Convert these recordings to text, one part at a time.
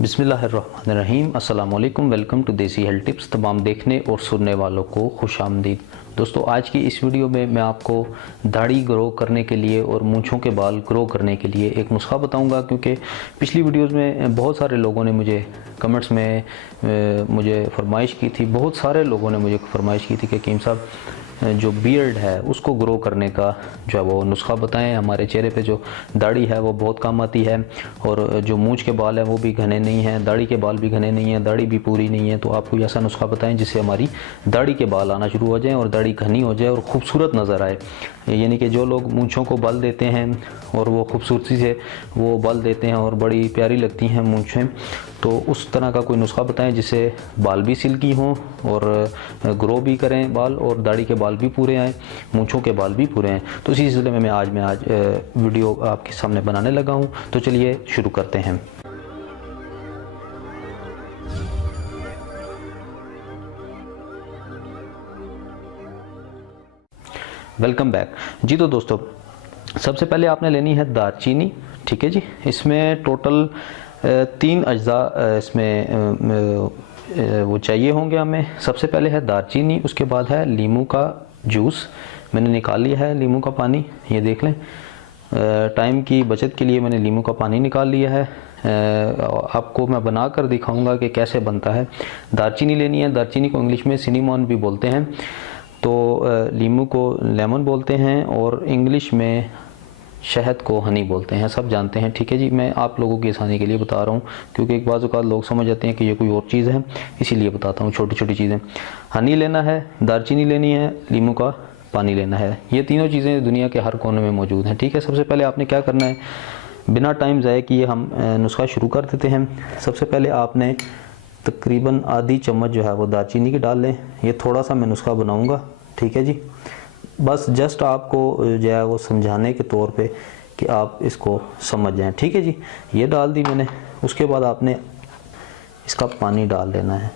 बिस्मिल्लाहिर्रहमानिर्रहीम। अस्सलाम वालेकुम। वेलकम टू देसी हेल्थ टिप्स। तमाम देखने और सुनने वालों को खुश आमदीद। दोस्तों, आज की इस वीडियो में मैं आपको दाढ़ी ग्रो करने के लिए और मूंछों के बाल ग्रो करने के लिए एक नुस्खा बताऊंगा, क्योंकि पिछली वीडियोस में बहुत सारे लोगों ने मुझे कमेंट्स में मुझे फरमाइश की थी, बहुत सारे लोगों ने मुझे फरमाइश की थी कि कीम साहब जो बियर्ड है उसको ग्रो करने का जो है वो नुस्खा बताएं। हमारे चेहरे पे जो दाढ़ी है वो बहुत कम आती है और जो मूंछ के बाल हैं वो भी घने नहीं हैं, दाढ़ी के बाल भी घने नहीं हैं, दाढ़ी भी पूरी नहीं है। तो आपको ऐसा नुस्खा बताएं जिससे हमारी दाढ़ी के बाल आना शुरू हो जाएं और दाढ़ी घनी हो जाए और ख़ूबसूरत नज़र आए। यानी कि जो लोग मूंछों को बल देते हैं और वो खूबसूरती से वो बल देते हैं और बड़ी प्यारी लगती हैं मूंछें, तो उस तरह का कोई नुस्खा बताएं जिससे बाल भी सिल्की हों और ग्रो भी करें बाल और दाढ़ी के बाल भी पूरे आएँ, मूंछों के बाल भी पूरे आएँ। तो इसी सिलसिले में मैं आज वीडियो आपके सामने बनाने लगा हूँ। तो चलिए शुरू करते हैं। वेलकम बैक जी। तो दोस्तों, सबसे पहले आपने लेनी है दालचीनी, ठीक है जी। इसमें टोटल 3 अज्जा इसमें वो चाहिए होंगे हमें। सबसे पहले है दालचीनी, उसके बाद है लीमू का जूस। मैंने निकाल लिया है लीमू का पानी, ये देख लें। टाइम की बचत के लिए मैंने लीमू का पानी निकाल लिया है। आपको मैं बना कर दिखाऊंगा कि कैसे बनता है। दालचीनी लेनी है, दालचीनी को इंग्लिश में सिनेमन भी बोलते हैं, तो लीमू को लेमन बोलते हैं और इंग्लिश में शहद को हनी बोलते हैं, सब जानते हैं, ठीक है जी। मैं आप लोगों की आसानी के लिए बता रहा हूँ, क्योंकि एक बाज़ औक़ात लोग समझ जाते हैं कि ये कोई और चीज़ है, इसीलिए बताता हूँ छोटी छोटी चीज़ें। हनी लेना है, दालचीनी लेनी है, लीमू का पानी लेना है। ये तीनों चीज़ें दुनिया के हर कोने में मौजूद हैं, ठीक है। सबसे पहले आपने क्या करना है, बिना टाइम ज़ाये किए हम नुस्खा शुरू कर देते हैं। सबसे पहले आपने तकरीबन आधी चम्मच जो है वो दालचीनी की डाल लें। ये थोड़ा सा मैं नुस्खा बनाऊँगा, ठीक है जी। बस जस्ट आपको जो है वो समझाने के तौर पे कि आप इसको समझ जाएं, ठीक है जी। ये डाल दी मैंने। उसके बाद आपने इसका पानी डाल देना है,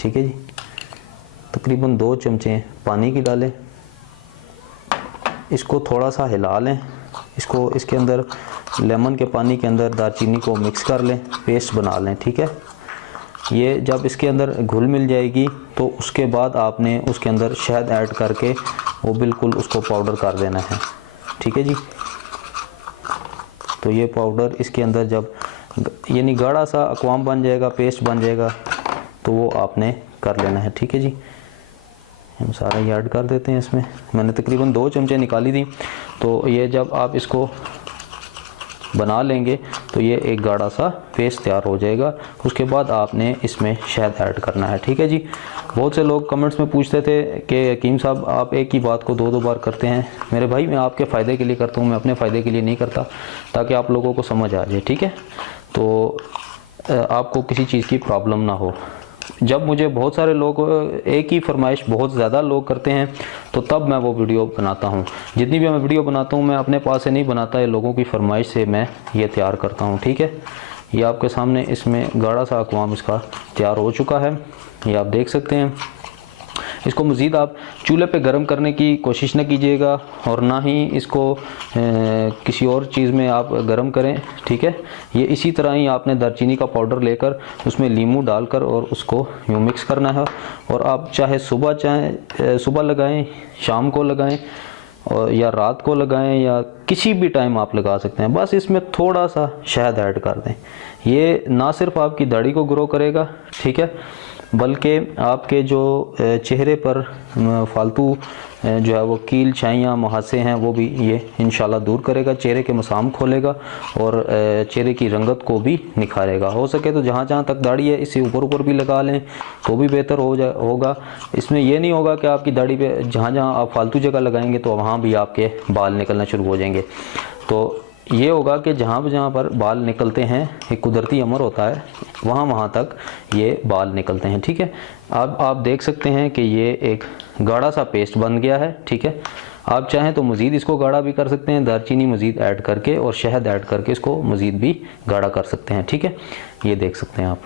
ठीक है जी। तकरीबन 2 चमचे पानी की डालें। इसको थोड़ा सा हिला लें। इसको इसके अंदर लेमन के पानी के अंदर दालचीनी को मिक्स कर लें, पेस्ट बना लें, ठीक है। ये जब इसके अंदर घुल मिल जाएगी तो उसके बाद आपने उसके अंदर शहद ऐड करके वो बिल्कुल उसको पाउडर कर देना है, ठीक है जी। तो ये पाउडर इसके अंदर जब यानी गाढ़ा सा अक़वाम बन जाएगा, पेस्ट बन जाएगा, तो वो आपने कर लेना है, ठीक है जी। हम सारा ही ऐड कर देते हैं इसमें। मैंने तकरीबन 2 चमचे निकाली थी। तो ये जब आप इसको बना लेंगे तो ये एक गाढ़ा सा पेस्ट तैयार हो जाएगा। उसके बाद आपने इसमें शहद ऐड करना है, ठीक है जी। बहुत से लोग कमेंट्स में पूछते थे कि हकीम साहब आप एक ही बात को 2-2 बार करते हैं। मेरे भाई, मैं आपके फ़ायदे के लिए करता हूँ, मैं अपने फ़ायदे के लिए नहीं करता, ताकि आप लोगों को समझ आ जाए, ठीक है। तो आपको किसी चीज़ की प्रॉब्लम ना हो। जब मुझे बहुत सारे लोग एक ही फरमाइश बहुत ज़्यादा लोग करते हैं तो तब मैं वो वीडियो बनाता हूँ। जितनी भी मैं वीडियो बनाता हूँ मैं अपने पास से नहीं बनाता, ये लोगों की फरमाइश से मैं ये तैयार करता हूँ, ठीक है। ये आपके सामने इसमें गाढ़ा सा अक़वाम इसका तैयार हो चुका है, ये आप देख सकते हैं। इसको मज़ीद आप चूल्हे पे गर्म करने की कोशिश न कीजिएगा और ना ही इसको किसी और चीज़ में आप गर्म करें, ठीक है। ये इसी तरह ही आपने दालचीनी का पाउडर लेकर उसमें लीमू डालकर और उसको यूँ मिक्स करना है। और आप चाहे सुबह लगाएं, शाम को लगाएं और या रात को लगाएं या किसी भी टाइम आप लगा सकते हैं। बस इसमें थोड़ा सा शहद ऐड कर दें। ये ना सिर्फ आपकी दाढ़ी को ग्रो करेगा, ठीक है, बल्कि आपके जो चेहरे पर फालतू जो है वो कील छाइयाँ मुहासे हैं वो भी ये इंशाल्लाह दूर करेगा, चेहरे के मसाम खोलेगा और चेहरे की रंगत को भी निखारेगा। हो सके तो जहाँ जहाँ तक दाढ़ी है इससे ऊपर भी लगा लें तो भी बेहतर होगा। इसमें ये नहीं होगा कि आपकी दाढ़ी पे जहाँ जहाँ आप फालतू जगह लगाएंगे तो वहाँ भी आपके बाल निकलना शुरू हो जाएंगे। तो ये होगा कि जहाँ पर बाल निकलते हैं, एक कुदरती अमर होता है, वहाँ तक ये बाल निकलते हैं, ठीक है। अब आप देख सकते हैं कि ये एक गाढ़ा सा पेस्ट बन गया है, ठीक है। आप चाहें तो मज़ीद इसको गाढ़ा भी कर सकते हैं, दालचीनी मज़ीद ऐड करके और शहद ऐड करके इसको मज़ीद भी गाढ़ा कर सकते हैं, ठीक है। ये देख सकते हैं आप,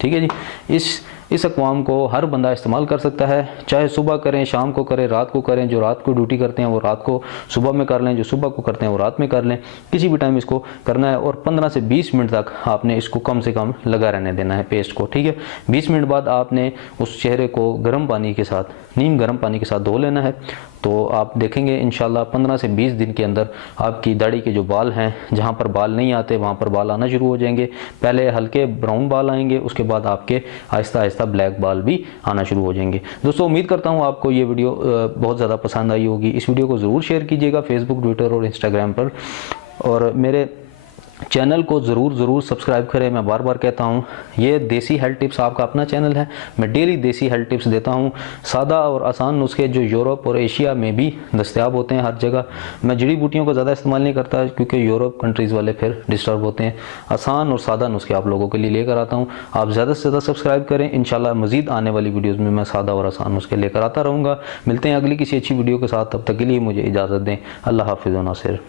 ठीक है जी। इस इस अक़वाम को हर बंदा इस्तेमाल कर सकता है, चाहे सुबह करें, शाम को करें, रात को करें। जो रात को ड्यूटी करते हैं वो रात को सुबह में कर लें, जो सुबह को करते हैं वो रात में कर लें, किसी भी टाइम इसको करना है। और 15 से 20 मिनट तक आपने इसको कम से कम लगा रहने देना है पेस्ट को, ठीक है। 20 मिनट बाद आपने उस चेहरे को गर्म पानी के साथ, नीम गर्म पानी के साथ धो लेना है। तो आप देखेंगे इंशाल्लाह 15 से 20 दिन के अंदर आपकी दाढ़ी के जो बाल हैं, जहाँ पर बाल नहीं आते वहाँ पर बाल आना शुरू हो जाएंगे। पहले हल्के ब्राउन बाल आएंगे, उसके बाद आपके आहिस्ता आहिस्ता ब्लैक बाल भी आना शुरू हो जाएंगे। दोस्तों उम्मीद करता हूँ आपको ये वीडियो बहुत ज़्यादा पसंद आई होगी। इस वीडियो को ज़रूर शेयर कीजिएगा फेसबुक, ट्विटर और इंस्टाग्राम पर, और मेरे चैनल को ज़रूर सब्सक्राइब करें। मैं बार बार कहता हूँ, ये देसी हेल्थ टिप्स आपका अपना चैनल है। मैं डेली देसी हेल्थ टिप्स देता हूँ, सादा और आसान नुस्खे जो यूरोप और एशिया में भी दस्तयाब होते हैं हर जगह। मैं जड़ी बूटियों को ज़्यादा इस्तेमाल नहीं करता क्योंकि यूरोप कंट्रीज़ वाले फिर डिस्टर्ब होते हैं। आसान और सादा नुस्खे आप लोगों के लिए लेकर आता हूँ। आप ज़्यादा से ज़्यादा सब्सक्राइब करें। इंशाल्लाह मज़ीद आने वाली वीडियोज़ में मैं सादा और आसान नुस्खे लेकर आता रहूँगा। मिलते हैं अगली किसी अच्छी वीडियो के साथ, तब तक के लिए मुझे इजाज़त दें। अल्लाह हाफ़िज़ व नासिर।